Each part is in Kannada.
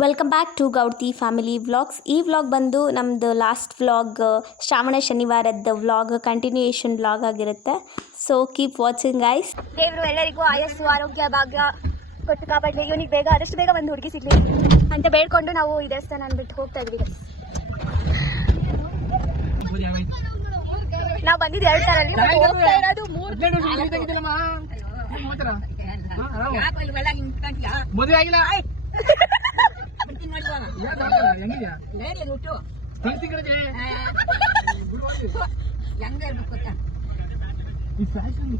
Welcome back to Gowdthi family vlogs ಈ ವ್ಲಾಗ್ ಬಂದು ನಮ್ಮದು ಲಾಸ್ಟ್ ವ್ಲಾಗ್ ಶ್ರಾವಣ ಶನಿವಾರದ ವ್ಲಾಗ್ ಕಂಟಿನ್ಯೂಯೇಷನ್ ವ್ಲಾಗ್ ಆಗಿರುತ್ತೆ. ಸೊ ಕೀಪ್ ವಾಚಿಂಗ್ ಗೈಸ್ ದೇವರು ಎಲ್ಲರಿಗೂ ಆಯಸ್ಸು ಆರೋಗ್ಯ ಭಾಗ್ಯ ಕೊಟ್ಟು ಕಾಪಾಡಲಿ. ಇವನಿಗೆ ಬೇಗ ಆದಷ್ಟು ಬೇಗ ಒಂದು ಹುಡುಗಿ ಸಿಗಲಿ ಅಂತ ಬೇಡ್ಕೊಂಡು ನಾವು ಈ ದೇವಸ್ಥಾನ ಬಿಟ್ಟು ಹೋಗ್ತಾ ಇದ್ವಿ. guys. ನಾವು ಬಂದಿದ್ದು ಎರಡು ಮದುವೆ ಆಗಿಲ್ಲ. ಕಡೆ ಈ ಫ್ಯಾಷನ್.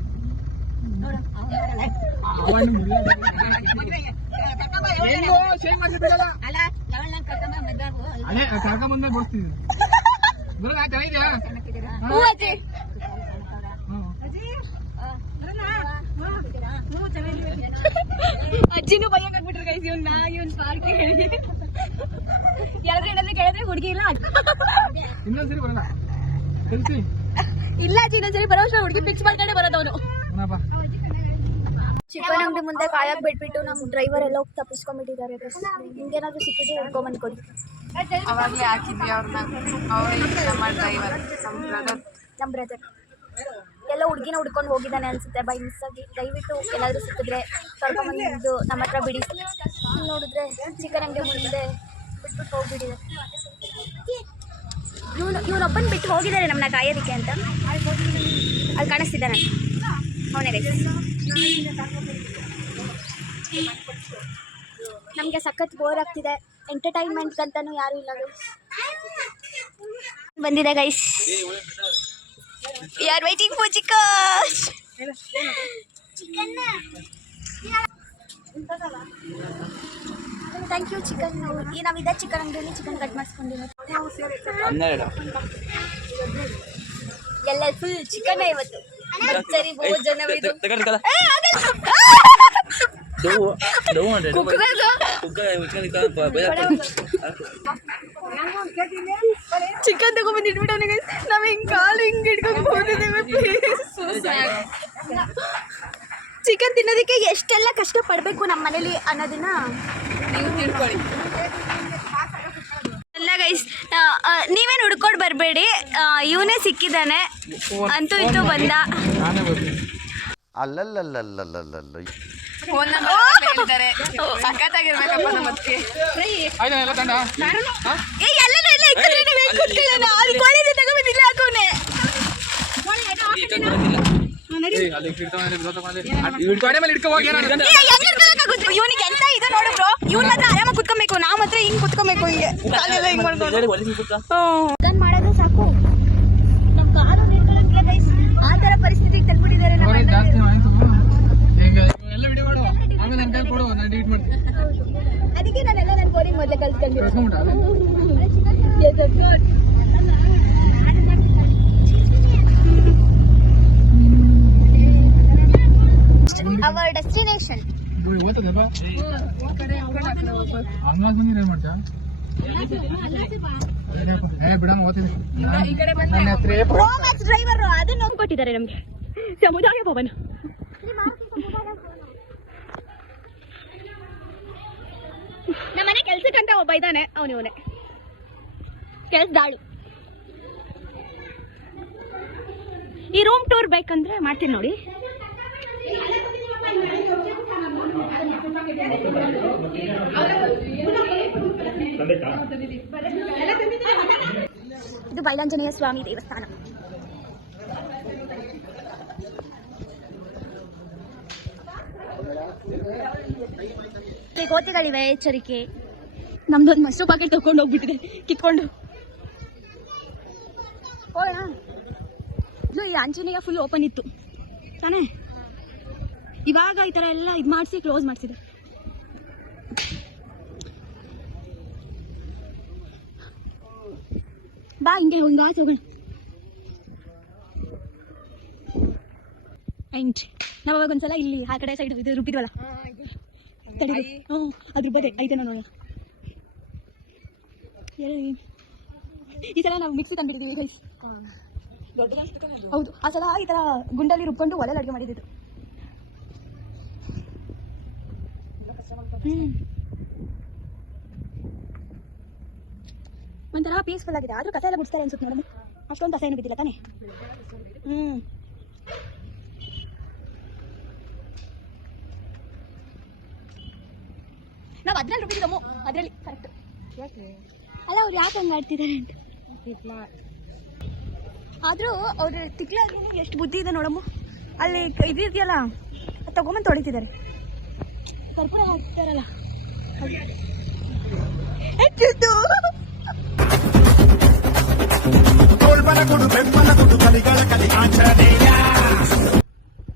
ಹೆಂಗೋ ಶೇವ್ ಮಾಡ್ತಿದ್ದಲ್ಲ ಅದೇ ಕರ್ಕೊಂಡ್ ಬಂದ್ಮೇಲೆ ಬೋಡ್ಸ್ತೀನಿ ಗುರು ನಾ ಚೆನ್ನಾಗಿದ್ಯಾ ಹೂ. ಅಜ್ಜಿ. ಅಜ್ಜಿನೂ ಬೈಯಕ್ ಆಗ್ಬಿಟ್ರು ಗೈಸ್ ಇವ್ನ ಇವ್ನ ಪಾರ್ಕ್ ಹೇಳಿ ಎಲ್ಲರೂ ಏನಾದ್ರು ಕೇಳಿದ್ರೆ ಹುಡುಗಿ ಇಲ್ಲ. ಇನ್ನೊಂದ್ಸರಿ ಬರಲ್ಲ ಕಲ್ಸಿ ಇಲ್ಲ ಅಜ್ಜಿ ಇನ್ನೊಂದ್ಸರಿ ಬರೋ ಹುಡುಗಿ ಫಿಕ್ಸ್ ಮಾಡ್ಕೊಂಡೆ ಬರೋದವನು ಚಿಕನ್ ಅಂಗಡಿ ಮುಂದೆ ಕಾಯಕ್ ಬಿಟ್ಬಿಟ್ಟು ನಮ್ಮ ಡ್ರೈವರ್ ಎಲ್ಲ ಹೋಗಿ ತಪ್ಪಿಸ್ಕೊಂಡ್ಬಿಟ್ಟಿದ್ದಾರೆ ನಿಮ್ಗೇನಾದ್ರೂ ಸಿಕ್ಕಿದ್ರೆ ಹುಡ್ಕೊಂಬಂದು ಕೊಡಿ. ಅವಾಗಲೇ ಹಾಕಿದ್ವಿ ಅವ್ರನ್ನ. ಅವರೇ ನಮ್ಮ ಡ್ರೈವರ್ ನಮ್ಮ ಬ್ರದರ್ ನಮ್ಮ ಬ್ರದರ್ ಎಲ್ಲ ಹುಡುಗಿನ ಹುಡ್ಕೊಂಡು ಹೋಗಿದ್ದಾನೆ ಅನ್ಸುತ್ತೆ. ಬೈ ಮಿಸ್ ಆಗಿ ದಯವಿಟ್ಟು ಎಲ್ಲಾದರೂ ಸಿಕ್ಕಿದ್ರೆ ಸ್ವಲ್ಪ ಕರ್ಕೊಂಬಂದು ನಮ್ಮ ಹತ್ರ ಬಿಡಿ. ನೋಡಿದ್ರೆ ಚಿಕನ್ ಹಂಗೆ ಮುಂದೆ ಬಿಟ್ಬಿಟ್ಟು ಹೋಗ್ಬಿಟ್ಟಿದೆ ಇವನು ಇವನೊಬ್ಬನ ಬಿಟ್ಟು ಹೋಗಿದ್ದಾರೆ ನಮ್ಮನ್ನ ಕಾಯೋದಕ್ಕೆ ಅಂತ. ಅಲ್ಲಿ ಕಾಣಿಸ್ತಿದ್ದಾನೆ. ಅವನೇ ನಮಗೆ ಸಖತ್ ಬೋರ್ ಆಗ್ತಿದೆ. ಎಂಟರ್ಟೈನ್ಮೆಂಟ್ ಅಂತಾನು ಯಾರು ಇಲ್ಲ ಬಂದಿದೆ guys we are waiting for chicken thank you chicken ಈ ನಾವಿದ್ದ ಚಿಕನ್ ಅಂಗಡಿಯಲ್ಲಿ ಚಿಕನ್ ಕಟ್ ಮಾಡಿಸ್ಕೊಂಡಿರೋದು. ಎಲ್ಲ ಫುಲ್ ಚಿಕನ್ ಇವತ್ತು. ಸರಿ ಭೋಜನವಿದು. ಏ, ಆಗಲ್ಲ. ಚಿಕನ್ ತಗೊಂಡ್ಬಂದು ಇಟ್ಬಿಟ್ಟವನಿಗೆ ನಾವ್ ಹಿಂಗ್ ಕಾಲು ಹಿಂಗ್ ಇಟ್ಕೊಂಡು ಹೋಗಿದ್ದೇವೆ ಚಿಕನ್ ತಿನ್ನೋದಕ್ಕೆ ಎಷ್ಟೆಲ್ಲ ಕಷ್ಟ ಪಡ್ಬೇಕು ನಮ್ಮ ಮನೇಲಿ ಅನ್ನೋದನ್ನ ನೀವು ತಿಳ್ಕೊಳ್ಳಿ ಎಲ್ಲ ಗೈಸ್ ನೀವೇನು ಹುಡ್ಕೊಂಡು ಬರಬೇಡಿ ಇವನೇ ಸಿಕ್ಕಿದ್ದಾನೆ ಅಂತೂ ಇಂತೂ ಬಂದ ಅಲ್ಲಲ್ಲಲ್ಲಲ್ಲಲ್ಲಲ್ಲ ಫೋನ್ ನಂಬರ್ ಹೇಳ್ತಾರೆ ಸಖತ್ತಾಗಿರ್ಬೇಕಪ್ಪ ನಮ್ಮ ತಂಡ ಏ ಎಲ್ಲನೂ ಇಲ್ಲ ನಾವ್? ಅಲ್ಲಿ ಕಾಲೇಜ್ ಹಾಕೋನೆ? ಇವ್ನಿಗೆ ಎಂತ ಇದೆ ನೋಡು ಬ್ರೋ ಇವ್ನ ಮಾತ್ರ ಆರಾಮ ಕುತ್ಕೊಬೇಕು ನಾವ್ ಮಾತ್ರ ಹಿಂಗ್ ಕುತ್ಕೊಬೇಕು ಹಿಂಗೆ. ಕಾಲೆಲ್ಲ ಹಿಂಗ್ ಮಾಡ್ಕೊಂಡು. ಚಿಕನ್ ಮಾಡೋದು ಸಾಕು. ನಮ್ ಕಾರು ಆ ತರ ಪರಿಸ್ಥಿತಿಗೆ ತಂದ್ಬಿಟ್ಟಿದ್ದಾರೆ ನಮ್ಮ ಅವ್ರೇನ್ ಅಣ್ಣಂದಿರು. ಜಾಸ್ತಿ ವಾಯ್ಸು. ಹೆಂಗೆ? ಎಲ್ಲ ವಿಡಿಯೋ ಮಾಡು ಆಮೇಲೆ ನನ್ನ ಕೈಲಿ ಕೊಡು ನಾನು ಡಿಲೀಟ್ ಮಾಡಿ ಅದಕ್ಕೆ ನಾನೆಲ್ಲ ನನ್ನ ಕೋರಿಂಗ್ ಮೊದಲೇ ಕಲ್ತ್ಕೊಂಡಿರೋದು ಕಳ್ಸ್ಕೊಂಬಿಟ್ಟ ಡೆಸ್ಟಿನೇಷನ್ ಡ್ರೈವರ್ ಅದನ್ನ ಕೊಟ್ಟಿದ್ದಾರೆ ನಮ್ಗೆ. ಸಮುದಾಯ ಭವನ. ನಮ್ಮನೆ ಕೆಲ್ಸಕ್ಕಂತ ಒಬ್ಬ ಇದ್ದಾನೆ, ಅವನು ಇವನೇ. ಕೆಲ್ಸದಾಳು ಈ ರೂಮ್ ಟೂರ್ ಬೇಕಂದ್ರೆ ಮಾಡ್ತೀನಿ ನೋಡಿ. ಇದು ಬೈಲಾಂಜನೇಯ ಸ್ವಾಮಿ ದೇವಸ್ಥಾನ. ಕೋತಿಗಳಿವೆ ಎಚ್ಚರಿಕೆ? ನಮ್ದೊಂದು ಮೊಸರು ಪಾಕೆಟ್ ತಗೊಂಡು ಹೋಗ್ಬಿಟ್ಟಿದೆ. ಕಿತ್ಕೊಂಡು. ಹೋಗೋಣ? ಈ ಆಂಜನೇಯ ಫುಲ್ ಓಪನ್ ಇತ್ತು. ತಾನೇ? ಇವಾಗ ಈ ಥರ ಎಲ್ಲ ಇದು ಮಾಡಿಸಿ ಕ್ಲೋಸ್ ಮಾಡಿಸಿದೆ. ಬಾ ಹಿಂಗೆ ಒಂದು ಆಚೆ ಹೋಗೋಣ. ಆ್ಯಂಡ್ ನಾವು ಅವಾಗ ಒಂದ್ಸಲ ಇಲ್ಲಿ ಆ ಕಡೆ ಸೈಡ್ ಇದು ರುಬ್ಬಿದ್ವಲ್ಲ? ತಡಿ ಹ್ಞೂ ಅದ್ರ ಬದೆ ಐತೆ ನೋಡೋಣ. ಹೇಳಿ ಈ ಸಲ ನಾವು ಮಿಕ್ಸಿ ತಂದ್ಬಿಟ್ಟಿದ್ದೀವಿ ಗೈಸ್ ಹೌದು ಆ ಸಲ ಈ ತರ ಗುಂಡಲ್ಲಿ ರುಬ್ಕೊಂಡು ಒಲೆಯಲ್ಲಿ ಅಡುಗೆ ಮಾಡಿದ್ದು. ಒಂಥರ ಪೀಸ್ಫುಲ್ ಆಗಿದೆ. ಆದ್ರೂ ಕಸ ಎಲ್ಲ ಮುಗಿಸ್ತಾರೆ ಅನ್ಸುತ್ತೆ ಮೇಡಮ್ ಅಷ್ಟೊಂದು ಕಸ ಏನು ಬಿದ್ದಿಲ್ಲ ತಾನೇ? ಹ್ಞೂ ನಾವು ರುಬ್ಬಿದ್ದಮ್ಮ ಅದರಲ್ಲಿ ಕರೆಕ್ಟ್ ಅಲ್ಲ, ಅವ್ರು ಯಾಕೆ ಹಂಗೆ ಆಡ್ತಿದ್ದಾರೆ ಅಂತ. ಆದರೂ ಅವ್ರ ತಿಕ್ಲಾಗಿ ಎಷ್ಟು ಬುದ್ಧಿ ಇದೆ ನೋಡಮ್ಮ. ಅಲ್ಲಿ ಇದೆಯಲ್ಲ ತಗೊಂಬಂದು ತೊಳಿತಿದ್ದಾರೆ ಕರ್ಪೂರ ಹಾಕ್ತಾರಲ್ಲ.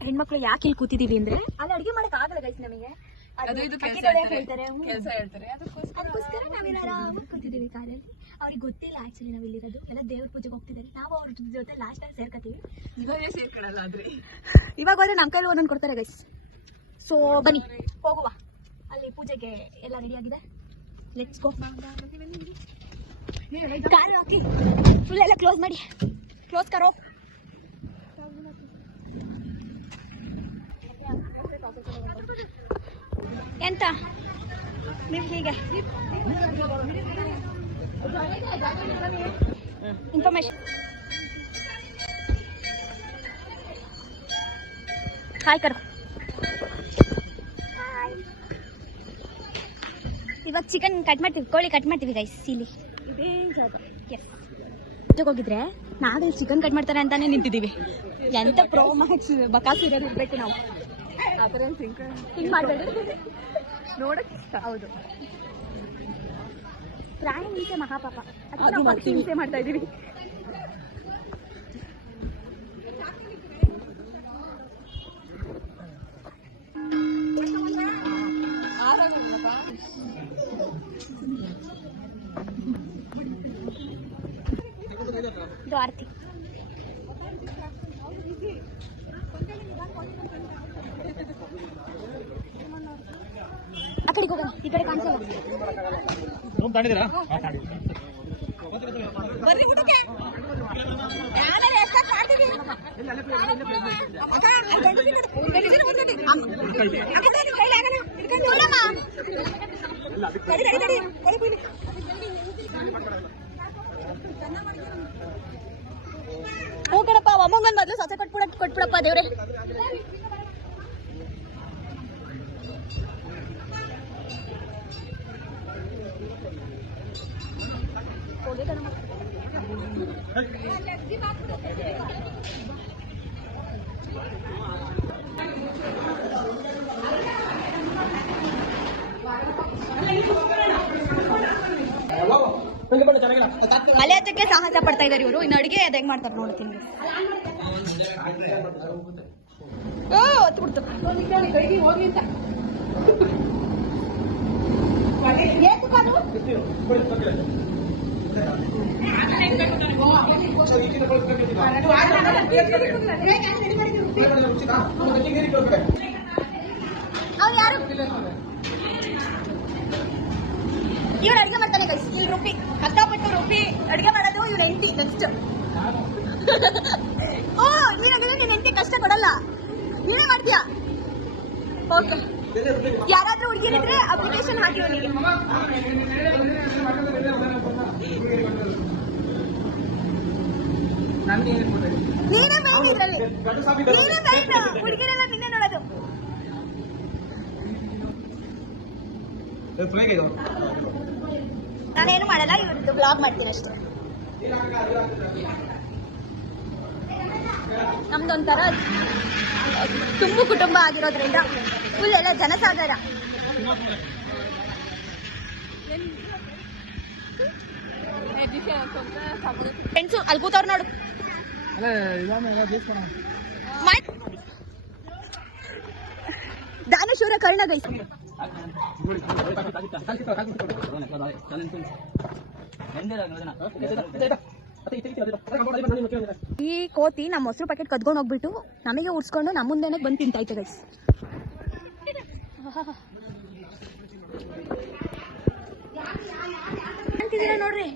ಹೆಣ್ಮಕ್ಳು ಯಾಕೆ ಇಲ್ಲಿ ಕೂತಿದೀವಿ ಅಂದ್ರೆ, ಅಲ್ಲಿ ಅಡಿಗೆ ಮಾಡಕ್ ಆಗಲ್ಲ ಗೈಸ್ ನಮಗೆ. ಅದು ಇದು ಅಕ್ಕಿ ಹೇಳ್ತಾರೆ. ಕೆಲಸ ಹೇಳ್ತಾರೆ. ಅದಕ್ಕೋಸ್ಕರ ನಾವಿಲ್ಲಿ ಆರಾಮಾಗಿ ಕೂತಿದ್ದೀವಿ ಕಾರಲ್ಲಿ. ಅವ್ರಿಗೆ ಗೊತ್ತಿಲ್ಲ ಆಕ್ಚುಲಿ ನಾವು ಇಲ್ಲಿರೋದು. ಎಲ್ಲ ದೇವ್ರ ಪೂಜೆಗೆ ಹೋಗ್ತಿದ್ದಾರೆ. ನಾವು ಅವ್ರ ಜೊತೆ ಲಾಸ್ಟ್ ಟೈಮ್ ಸೇರ್ಕತ್ತೀವಿ. ಇವಾಗಲೇ ಸೇರ್ಕೊಳಲ್ಲ ಆದ್ರೆ. ಇವಾಗ ಹೋದ್ರೆ ನಮ್ಮ ಕೈಲಿ ಒಂದೊಂದು ಕೊಡ್ತಾರೆ ಗೈಸ್ ಸೊ ಬನ್ನಿ ಹೋಗುವ. ಅಲ್ಲಿ ಪೂಜೆಗೆ ಎಲ್ಲ ರೆಡಿ ಆಗಿದೆ. ಲೆಟ್ಸ್ ಗೋ ಕಾರ್ ಹಾಕಿ. ಫುಲ್ ಎಲ್ಲ ಕ್ಲೋಸ್ ಮಾಡಿ. ಕ್ಲೋಸ್ ಕರೋ. ಎಂತ? ನೀವು ಹೀಗೆ. ಇನ್ಫಾರ್ಮೇಶನ್ ಹಾಯ್ ಕರು. ಇವಾಗ ಚಿಕನ್ ಕಟ್ ಮಾಡ್ತೀವಿ, ಕೋಳಿ ಕಟ್ ಮಾಡ್ತೀವಿ ಗೈಸ್ ಇಲ್ಲಿ. ಹೋಗಿದ್ರೆ ನಾವೇ ಚಿಕನ್ ಕಟ್ ಮಾಡ್ತಾರೆ ಅಂತಾನೆ ನಿಂತಿದ್ದೀವಿ ಎಂತ ಪ್ರೋ ಮ್ಯಾಕ್ಸ್ ಬಕಾಸು ಇರಬೇಕು ಇರ್ಬೇಕು ನಾವು. ಆ ಥರ ತಿಂಕ ಹಿಂಗ್ ಮಾಡಬೇಡಿ ನೋಡಕ್ ಇಷ್ಟ. ಹೌದು. ಪ್ರಾಣಿ ಹಿಂಸೆ ಮಹಾಪಾಪ. ಅದು ಅದು ಭಕ್ತಿ ಮಾಡ್ತೀವಿ. ಹಿಂಸೆ ಮಾಡ್ತಾ ಇದೀವಿ. ಇದು ಆರತಿ ಆ ಕಡೆಗೆ ಹೋಗೋಣ ಈ ಕಡೆ ಕಾಣಿಸಲ್ಲ ಬರ್ರಿ ಊಟಕ್ಕೆ ಆಮೇಲೆ ಎಷ್ಟೊತ್ತು ಮಾಡ್ತೀವಿ ಅಕ್ಕ, ಅಲ್ಲಿ ಗಂಡಸ್ರು ನೋಡು. ಗಂಡಸ್ರು ಬಂದ್ಬಿಟ್ಟು. ಅಮ್ಮ. ಅಕ್ಕ, ತಡಿ, ಕೈಲಿ ಆಗಲ್ಲ. ಹಿಡ್ಕೊಂಡು ನೋಡಮ್ಮ. ತಡಿ, ಬಿಡಿ. ಹ್ಞೂ ಕಣಪ್ಪ ಅಮ್ಮಂಗನ್ ಮೊದಲು ಸೊಸೆ ಕೊಟ್ಬಿಡ ಕೊಟ್ಬಿಡಪ್ಪ ದೇವ್ರೆ ಮಲೆ ಹಚ್ಚಕ್ಕೆ ಸಾಹಸ ಪಡ್ತಾ ಇದಾರೆ ಇವರು. ಇನ್ನು ಅಡುಗೆ ಅದು ಹೆಂಗ್ ಮಾಡ್ತಾರೆ ನೋಡ್ತೀನಿ ಓ, ಹೊತ್ತು ಬಿಡ್ತು. ಏನ್ ತುಕ ಅದು? ಅವ್ರು ಯಾರು ಇವ್ರು ಅಡಿಗೆ ಮಾಡ್ತಾನೆ ಗೈಸ್ ಇಲ್ಲಿ ರುಬ್ಬಿ ಕಷ್ಟಪಟ್ಟು ರುಬ್ಬಿ ಅಡಿಗೆ ಮಾಡೋದು ಇವ್ರ ಎಂಟಿ ನೆಕ್ಸ್ಟ್ ಓ, ನೀನು ಅಂದ್ರೆ ಎಂಟಿ ಕಷ್ಟ ಕೊಡಲ್ಲ ನೀವೇ ಮಾಡ್ತೀಯಾ? ಓಕೆ. ಯಾರಾದ್ರೂ ಹುಡುಗಿರಿದ್ರೆ ಅಪ್ಲಿಕೇಶನ್ ಹಾಕಿ ನೀನೇ ಮೇನ್ ಇದ್ರಲ್ಲಿ. ನೀನೇ ಮೇನ್ ಹುಡುಗಿರೆಲ್ಲ ನಿನ್ನೆ ನೋಡೋದು. ನಾನೇನು ಮಾಡಲ್ಲ ಇವತ್ತು ಬ್ಲಾಗ್ ಮಾಡ್ತೀನಿ ಅಷ್ಟೇ. ನಮ್ದೊಂಥರ ತುಂಬು ಕುಟುಂಬ ಆಗಿರೋದ್ರಿಂದ ಫುಲ್ ಎಲ್ಲ ಜನಸಾಗರ ಫ್ರೆಂಡ್ಸು ಅಲ್ಲಿ ಕೂತವ್ರು ನೋಡು ದಾನಶೂರ ಕರ್ಣ ಗೈಸ್ ಈ ಕೋತಿ ನಮ್ಮ ಮೊಸರು ಪ್ಯಾಕೆಟ್ ಕದ್ಕೊಂಡು ಹೋಗ್ಬಿಟ್ಟು ನಮಗೆ ಉಡ್ಸ್ಕೊಂಡು ನಮ್ಮ ಮುಂದೆನೆ ಬಂದು ತಿಂತೈತೆ ಗೈಸ್ ನೋಡ್ರಿ?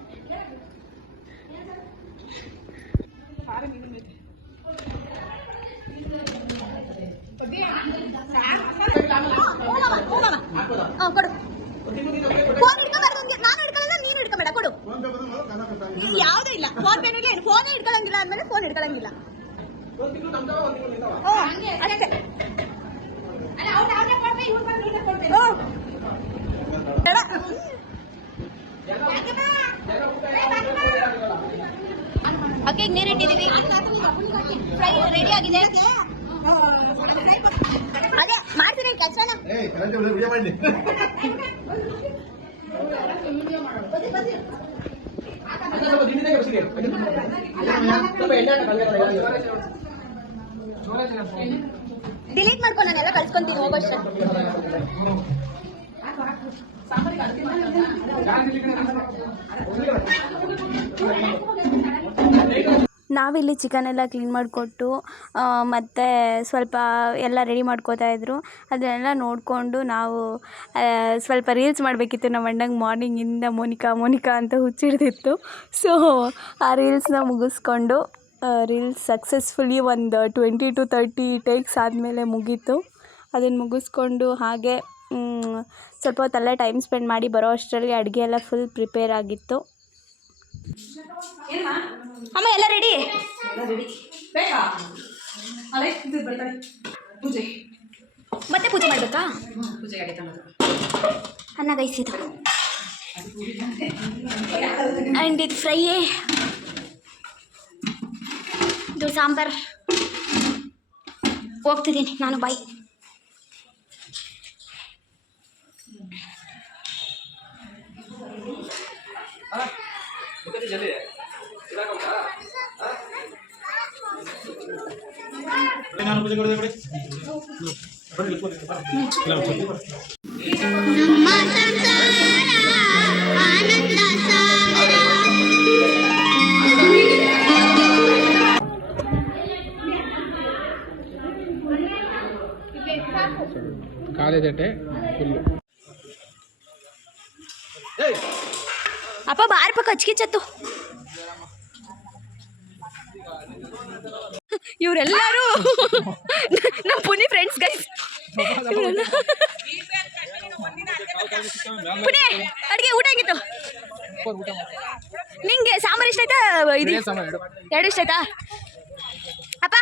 ಹಾ, ಕೊಡು ಫೋನ್ ಹಿಡ್ಕೊಬಾರ್ದು ಅವ್ನಿಗೆ. ನಾನು ಹಿಡ್ಕೊಳ್ಳಲ್ಲ ನೀನು ಹಿಡ್ಕೊಬೇಡ ಕೊಡು ಅಷ್ಟೇ ಬೇಡ. ಅಕ್ಕಿಗೆ ನೀರು ಇಟ್ಟಿದ್ದೀವಿ ಫ್ರೈ ರೆಡಿ ಆಗಿದೆ ಅದೇ ಮಾಡ್ತೀನಿ ಕೆಲಸನ ಡಿಲೀಟ್ ಮಾಡ್ಕೊಂಡು ನಾನೆಲ್ಲ ಕಳ್ಸ್ಕೊಂತೀನಿ ಹೋಗೋಷ್ಟು ನಾವಿಲ್ಲಿ ಚಿಕನ್ ಎಲ್ಲ ಕ್ಲೀನ್ ಮಾಡಿಕೊಟ್ಟು ಮತ್ತು ಸ್ವಲ್ಪ ಎಲ್ಲ ರೆಡಿ ಮಾಡ್ಕೋತಾ ಇದ್ರು. ಅದನ್ನೆಲ್ಲ ನೋಡಿಕೊಂಡು ನಾವು ಸ್ವಲ್ಪ ರೀಲ್ಸ್ ಮಾಡಬೇಕಿತ್ತು ನಮ್ಮ ಅಣ್ಣಂಗೆ ಮಾರ್ನಿಂಗಿಂದ ಮೋನಿಕಾ ಮೋನಿಕಾ ಅಂತ ಹುಚ್ಚಿಡ್ದಿತ್ತು. ಸೊ ಆ ರೀಲ್ಸ್ನ ಮುಗಿಸ್ಕೊಂಡು ರೀಲ್ಸ್ ಸಕ್ಸಸ್ಫುಲಿ ಒಂದು ಟ್ವೆಂಟಿ ಟು ತರ್ಟಿ ಟೇಕ್ಸ್ ಆದಮೇಲೆ ಮುಗೀತು. ಅದನ್ನು ಮುಗಿಸ್ಕೊಂಡು ಹಾಗೆ ಸ್ವಲ್ಪ ಹೊತ್ತಲ್ಲ ಟೈಮ್ ಸ್ಪೆಂಡ್ ಮಾಡಿ ಬರೋ ಅಷ್ಟರಲ್ಲಿ ಅಡುಗೆ ಎಲ್ಲ ಫುಲ್ ಪ್ರಿಪೇರ್ ಆಗಿತ್ತು. ಅಮ್ಮ ಎಲ್ಲ ರೆಡಿ ಮತ್ತೆ ಪೂಜೆ ಮಾಡ್ಬೇಕಾ? ಅನ್ನ ಗೈಸಿದು ಆ್ಯಂಡ್ ಇದು ಫ್ರೈ ಇದು ಸಾಂಬಾರ್. ಹೋಗ್ತಿದ್ದೀನಿ ನಾನು ಬಾಯ್ ಫುಲ್ಲು ಅಪ್ಪ ಬಾರ್ಪ ಕಚ್ಕಿಚ್ಚತ್ತು ಇವರೆಲ್ಲರೂ ನಮ್ಮ ಪುನಿ ಫ್ರೆಂಡ್ಸ್ ಗೈಸ್ ಪುನಿ ಅಡಿಗೆ ಊಟ ಹೆಂಗಿತ್ತು? ನಿಂಗೆ ಸಾಂಬಾರ್ ಇಷ್ಟ ಆಯ್ತಾ? ಇದು ಎರಡು ಇಷ್ಟ ಆಯ್ತಾ? ಅಪ್ಪ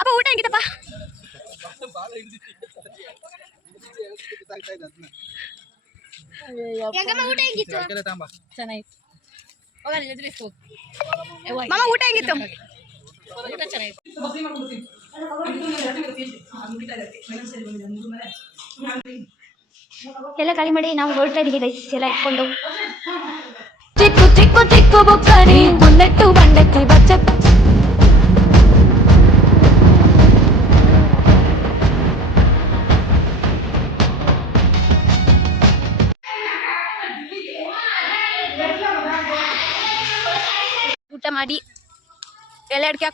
ಅಪ್ಪ ಊಟ ಹೆಂಗಿತ್ತಪ್ಪ? ಹೆಂಗಮ್ಮ ಊಟ ಹೆಂಗಿತ್ತು? ಮಾಮ ಊಟ ಹೆಂಗಿತ್ತು? ಎಲ್ಲ ಖಾಲಿ ಮಾಡಿ ನಾವು ಹೊರಡ್ತಾ ಇದೀವಿ ಗೈಸ್ ಎಲ್ಲ ಇಟ್ಕೊಂಡು ಚಿಕ್ಕು ಚಿಕ್ಕು ಚಿಕ್ಕು ಬುಕ್ಕರಿ ಮುನ್ನೆಟ್ಟು ಬಂಡೆತ್ತಿ ಬಚ್ಚ ಮಾಡಿ ಎಲ್ಲ ಅಡಿಕೆ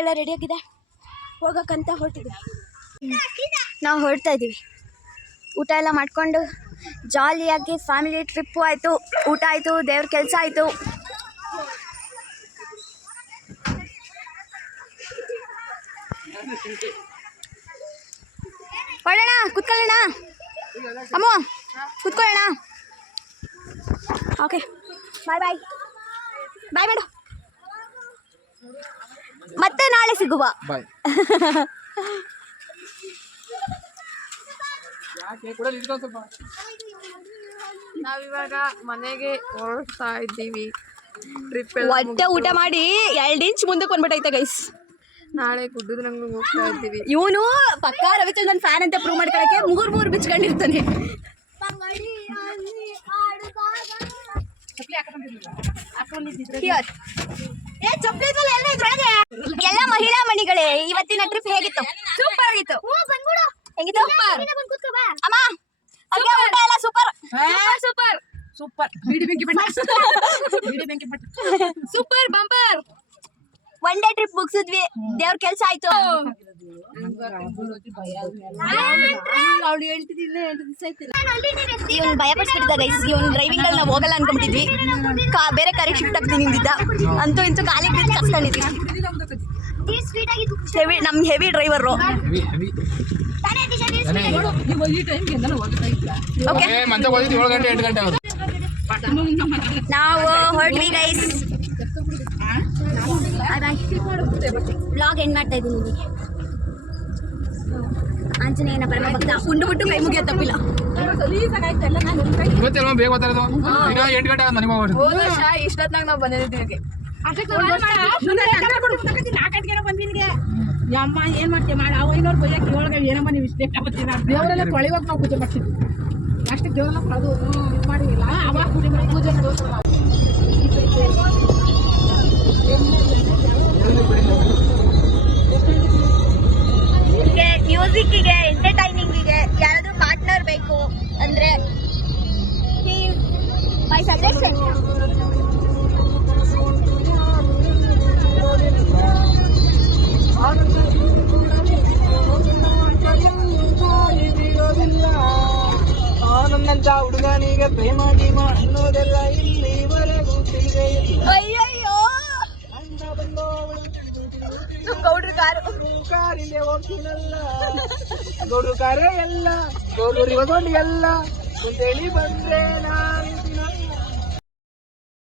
ಎಲ್ಲ ರೆಡಿ ಆಗಿದೆ. ಹೋಗಕ್ಕಂತ ಹೊರಟಿದ್ವಿ. ನಾವು ಹೊರಡ್ತಾ ಇದ್ದೀವಿ. ಊಟ ಎಲ್ಲ ಮಾಡಿಕೊಂಡು ಜಾಲಿಯಾಗಿ ಫ್ಯಾಮಿಲಿ ಟ್ರಿಪ್ಪು ಆಯಿತು. ಊಟ ಆಯಿತು, ದೇವ್ರ ಕೆಲಸ ಆಯಿತು. ಹೊರಡೋಣ ಕುತ್ಕೊಳ್ಳೋಣ. ಅಮ್ಮ, ಕುತ್ಕೊಳ್ಳೋಣ. ಓಕೆ ಬಾಯ್ ಬಾಯ್ ಬಾಯ್ ಮಾಡು. ಮತ್ತೆ ನಾಳೆ ಸಿಗುವ. ಬಾಯ್. ಕೂಡ ನಾವಿವಾಗ ಮನೆಗೆ ಹೊರಡ್ತಾ ಇದ್ದೀವಿ. ಟ್ರಿಪ್ ಒಟ್ಟೆ ಊಟ ಮಾಡಿ ಎರಡು ಇಂಚ್ ಮುಂದಕ್ಕೆ ಬಂದ್ಬಿಟ್ಟೈತೆ ಗೈಸ್ ನಾಳೆ ಗುಡ್ಡದ ನಂಗೆ ಹೋಗ್ತಾ ಇದ್ದೀವಿ. ಇವನು ಪಕ್ಕ ರವಿಚಂದ್ರನ್ ಫ್ಯಾನ್ ಅಂತ ಪ್ರೂವ್ ಮಾಡ್ಕೊಳಕ್ಕೆ ಮೂರ್ ಮೂರ್ ಬಿಚ್ಕೊಂಡಿರ್ತಾನೆ Here. ಎಲ್ಲ ಮಹಿಳಾ ಮಣಿಗಳೇ ಇವತ್ತಿನ ಟ್ರಿಪ್ ಹೇಗಿತ್ತು? ಸೂಪರ್ ಆಗಿತ್ತು. ಹೆಂಗಿತ್ತು? ಅಮ್ಮ ಅಡ್ಗೆ ಊಟ ಎಲ್ಲ super super super super bumper one day trip ಮುಗಿಸಿದ್ವಿ. ದೇವ್ರ ಕೆಲ್ಸ ಆಯ್ತು. ಇವನ್ ಭಯ ಪಡಿಸ್ಬಿಟ್ಟಿದ್ದ ಗೈಸ್ ಇವನ್ ಡ್ರೈವಿಂಗ್ ಅಲ್ಲಿ ನಾವು ಹೋಗಲ್ಲ ಅನ್ಕೊಂಬಿಟ್ಟಿದ್ವಿ ಕಾ ಬೇರೆ ಕಾರಿಗೆ ಶಿಫ್ಟ್ ಆಗ್ತೀನಿ ನಿಂತಿದ್ದ ಅಂತೂ ಇಂತೂ ಕಾಲಿಗೆ ಬಿದ್ದು ಕಸ್ಕೊಂಡಿದ್ವಿ ಹೆವಿ ನಮ್ ಹೆವಿ ಡ್ರೈವರು ಓಕೆ ನಾವು ಹೊರಡ್ವಿ ಗೈಸ್ ಬ್ಲಾಗ್ ಎಂಡ್ ಮಾಡ್ತಾ ಇದ್ದೀನಿ ನಿಮಗೆ ಆಂಜನೇಯನ ಪರಮ ಭಕ್ತ. ಉಂಡು ಬಿಟ್ಟು ಕೈ ಮುಗಿಯೋ ತಪ್ಪಿಲ್ಲ ಇವತ್ತೆಲ್ಲ ಬೇಗ ಬರ್ತಾರದು ಈಗ ಎಂಟು ಗಂಟೆ ಹೋದ ವರ್ಷ ಇಷ್ಟೊತ್ನಾಗ ನಾವು ಬಂದಿದ್ದೀವಿ ಅಮ್ಮ ಏನ್ ಮಾಡ್ತೀವಿ ಮಾಡಿ. ಅವ ಐನೂರು ಬೈಯಕ್ಕೆ ಒಳಗೆ ಏನಮ್ಮ ನೀವು ಇಷ್ಟೇ ದೇವರೆಲ್ಲ ತೊಳಿವಾಗ ನಾವು ಪೂಜೆ ಮಾಡ್ತೀವಿ. ಅಷ್ಟೇ ದೇವರೆಲ್ಲ ಅದು ಇದು ಮಾಡಿಲ್ಲ ಅವಾಗ ಪೂಜೆ ಮಾಡಿ ಪೂಜೆ ಮ್ಯೂಸಿಕ್ಕಿಗೆ ಎಂಟರ್ಟೈನಿಂಗಿಗೆ ಯಾರಾದರೂ ಪಾರ್ಟ್ನರ್ ಬೇಕು ಅಂದ್ರೆ ಮೈ ಸಜೆಷನ್ ಗೌಡ್ರು ಎಲ್ಲ. ನಾನು